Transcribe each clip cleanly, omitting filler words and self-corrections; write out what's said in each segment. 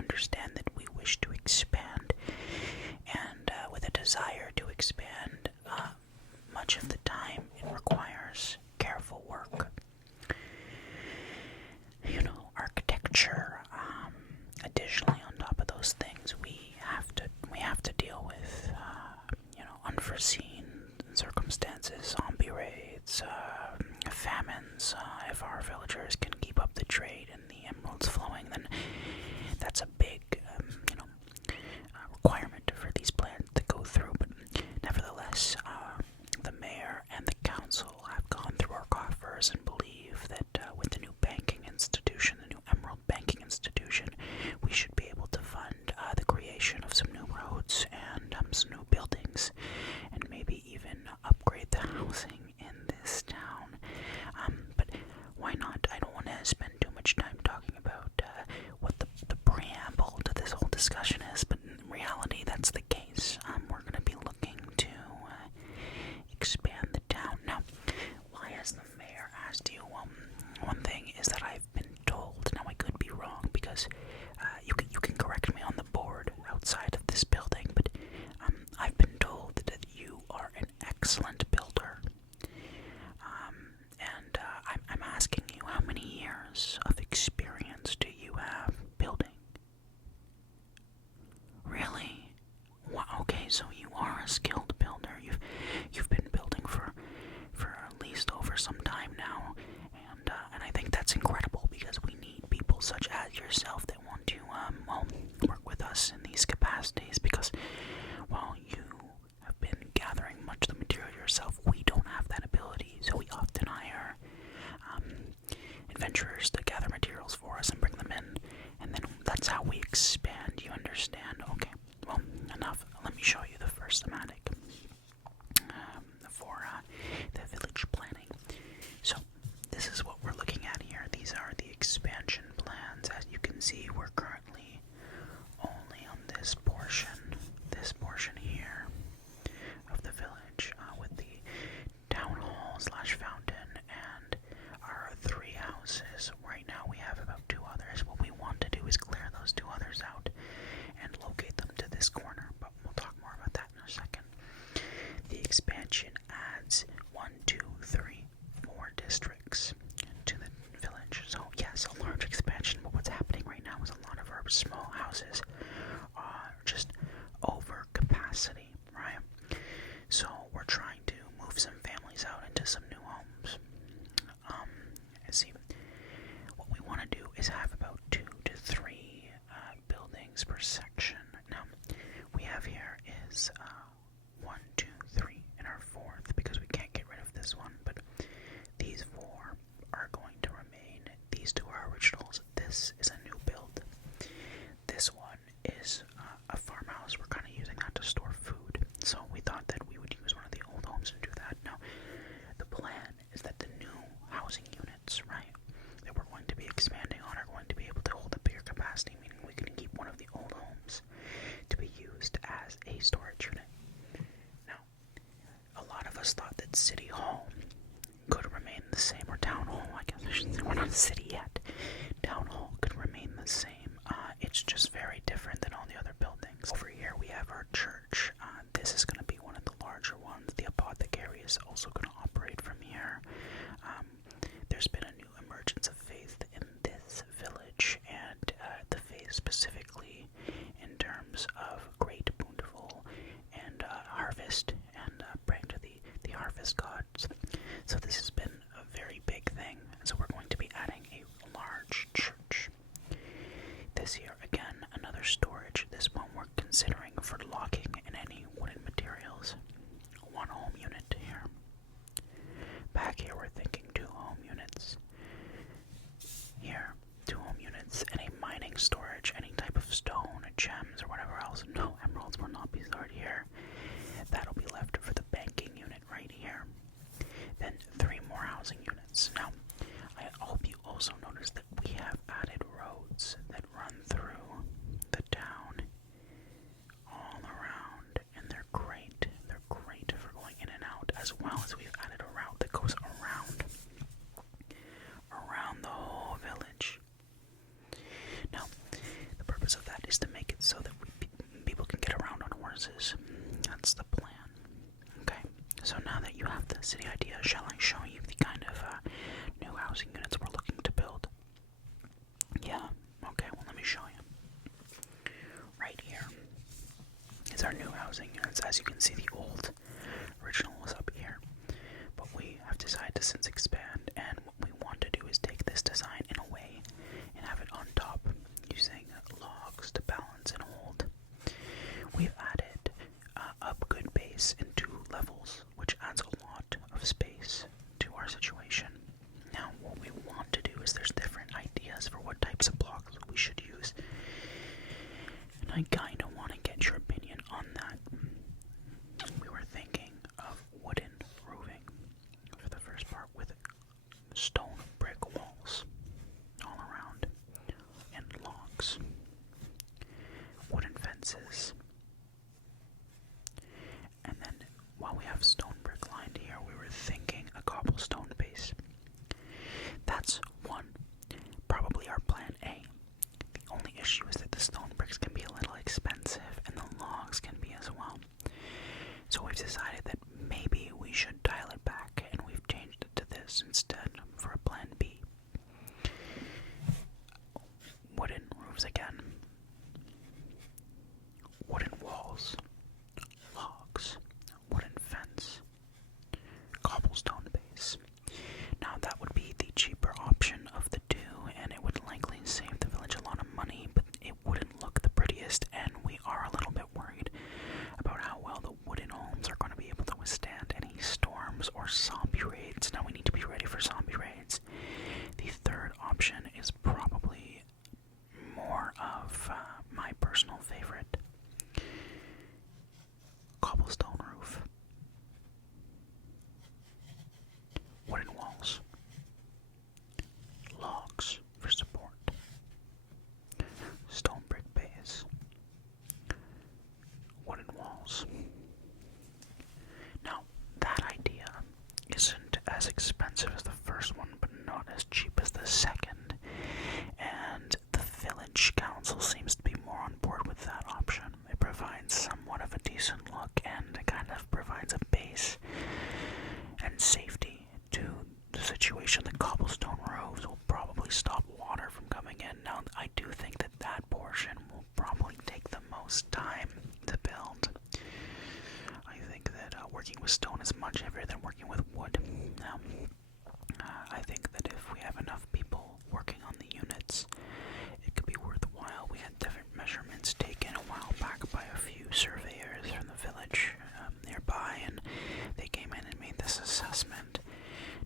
understand that we wish to expand, and with a desire to expand, much of the time it requires careful work. Architecture. Additionally, on top of those things, we have to deal with unforeseen circumstances, zombie raids, famines. If our villagers can keep up the trade and the emeralds flowing, then that's a big requirement for these plans to go through. But nevertheless, the mayor and the council have gone through our coffers and believe that with the new banking institution, the new emerald banking institution, we should be able to fund the creation of some new roads and some new buildings, and maybe even upgrade the housing in this town. But why not? I don't want to spend too much time talking about what the preamble to this whole discussion is, but in reality, that's the case. We're going to be looking to expand the town. Now, why has the mayor asked you? One thing is that I've been told, now I could be wrong, because you can correct me on the board outside of this building, but I've been told that you are an excellent builder. And I'm asking you, how many years of experience do you have building? Really? Wow, okay, so you are a skilled builder. You've been building for at least over some time now, and I think that's incredible, because we need people such as yourself that want to work with us in these capacities, because while you have been gathering much of the material yourself, we don't have that ability, so we often hire adventurers to gather materials for us and bring them in, and then that's how we expand, you understand? Okay, well, enough. Let me show you the first schematic for the village planning. So, this is what we're looking at here. These are the expansion plans. As you can see, we're currently only on this portion here of the village, with the town hall / fountain and our 3 houses. Right now we have about 2 others. What we want to do is clear those 2 others out and locate them to this corner, but we'll talk more about that in a second. The expansion adds 1, 2, 3, 4 districts to the village. So yes, a large expansion, but what's happening right now is a lot of our small houses are just over capacity, right? So we're trying to move some families out into some new homes. See, what we want to do is have about 2 to 3 buildings per section. Now, we have here is 1, 2, 3 in our 4th, because we can't get rid of this one, but these 4 are going to remain. These 2 are originals. This is a new build. This one is a farmhouse. We're kind of using that to store food, so we thought that we would use one of the old homes to do that. Now, the plan is that the new housing units, right, that we're going to be expanding on are going to be able to hold a bigger capacity, meaning we can keep one of the old homes to be used as a storage unit. Now, a lot of us thought that City Hall could remain the same, or Town Hall, I guess I shouldn't say, we're not a city yet. Town Hall could remain the same. It's just very different than all the other buildings. Over here we have our church. This is going to be one of the larger ones. The apothecary is also going to operate from here. There's been a new emergence of faith in this village, and the faith specifically in terms of great bountiful and harvest, and praying to the harvest gods. So this has been a very big thing. So we're going to be adding a large church. This here, again, another storage. This one we're considering for locking and any wooden materials. 1 home unit here. Back here we're thinking 2 home units. Here, 2 home units and a mining storage. Any type of stone, gems, or whatever else. No, emeralds will not be stored here. That'll be left for the banking unit right here. These are new housing units. As you can see, the old original was up here. But we have decided to since expand, and what we want to do is take this design in a way and have it on top using logs to balance and hold. We've added a good base in 2 levels, which adds a lot of space to our situation. Now, what we want to do is there's different ideas for what types of blocks we should use, and I kind of want to get your opinion on that. We were thinking of wooden roofing for the first part with stone brick walls all around and logs, wooden fences, and then while we have stone brick lined here, we were thinking a cobblestone base. That's probably our plan A. The only issue is that the stone bricks can be a little expensive and the logs can be as well. So we've decided that maybe we should dial it back, and we've changed it to this instead for a plan B. Wooden roofs again. Wooden walls. Logs. Wooden fence. Cobblestone base. Now that would be the cheaper option of the 2, and it would likely save the village a lot of money, but it wouldn't look the prettiest, and we are a little bit worried about how well the wooden homes are going to be able to withstand any storms or zombie raids. Now we need to be ready for zombie raids. The third option is probably more of my personal favorite. Cobblestone roof. Wooden walls. Logs for support. Stone brick base. Wooden walls. Now, that idea isn't as expensive as the first one, but not as cheap as the second, and the village council seems to be more on board with that option. It provides somewhat of a decent look and kind of provides a base and safety to the situation. The cobblestone roofs will probably stop water from coming in. Now, I do think that that portion will probably take the most time to build. I think that working with stone is much heavier than working with wood. Now, I think that if we have enough people working on the units, it could be worthwhile. We had different measurements taken a while back by a few surveyors from the village nearby, and they came in and made this assessment.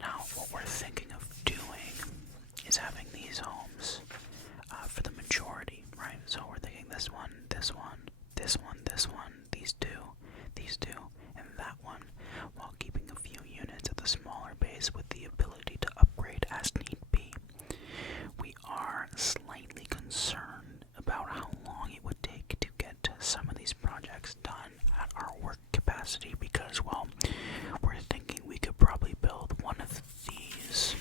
Now, what we're thinking of doing is having these homes for the majority, right? So we're thinking this one, this one, this one, this one, these two, and that one, while keeping a few units at the smaller base with the ability to upgrade as need be. We are slightly concerned about how long it would take to get some of these projects done at our work capacity, because, well, we're thinking we could probably build one of these,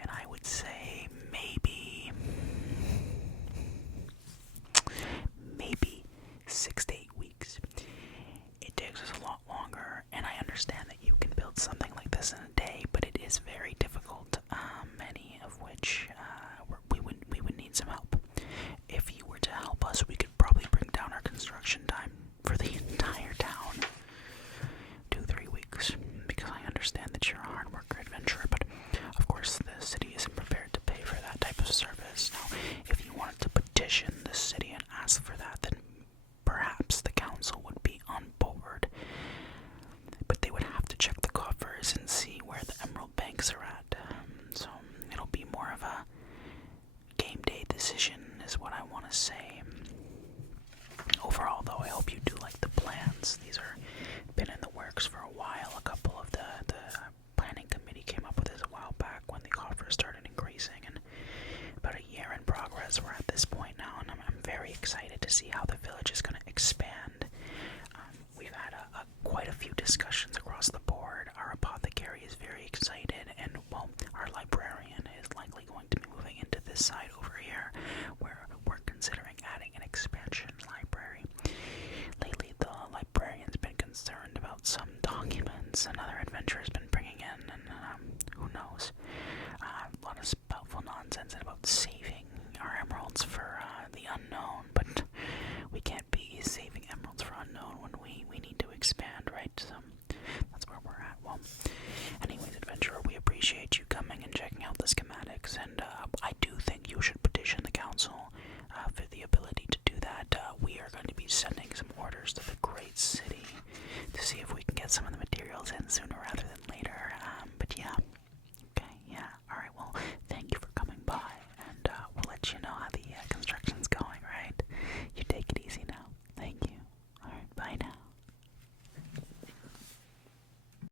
and I would say maybe 6 to 8 weeks. It takes us a lot longer, and I understand that you can build something like this in a day, but it is very difficult, many of which we would need some help. If you were to help us, we could probably bring down our construction time for the entire town to 3 weeks, because I understand that you're a hard worker adventurer, but of course the city isn't prepared to pay for that type of service. Now, if you wanted to petition the city and ask for that, then perhaps the council would be on board, but they would have to check the coffers and see where the emerald banks are at. So it'll be more of a game day decision, is what I want to say. Overall, though, I hope you do like the plans. These are been in the works for a while. A couple of the planning committee came up with this a while back when the coffers started increasing, and about a year in progress. We're at this point now, and I'm very excited to see how the village is going to expand. We've had quite a few discussions across the board. Our apothecary is very excited, and, well, our librarian is likely going to be moving into this side over here, where we're considering adding an expansion library. Lately, the librarian's been concerned about some documents another adventurer has been bringing in, and who knows, a lot of spoutful nonsense about saving our emeralds for the unknown, but we appreciate